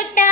Conecta.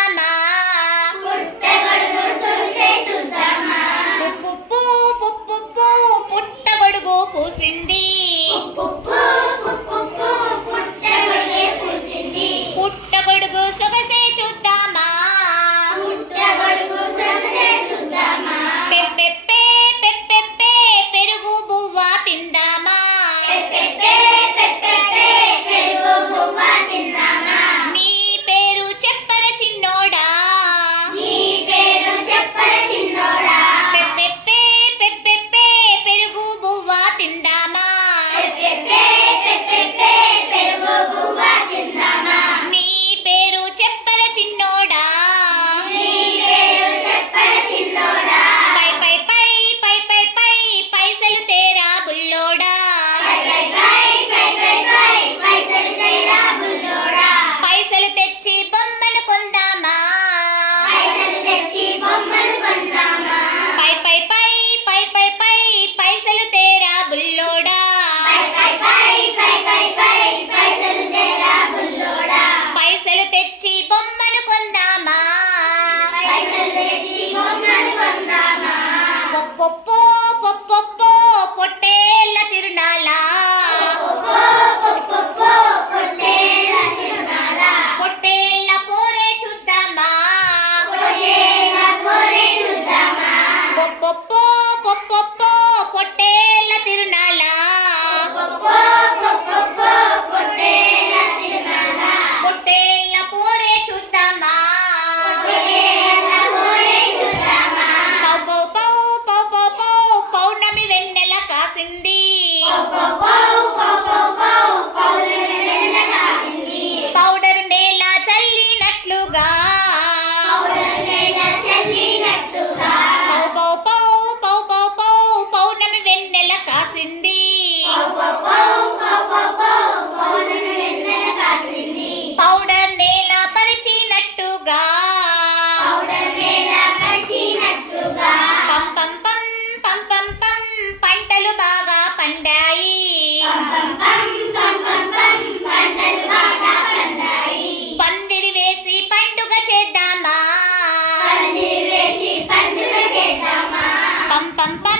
Santa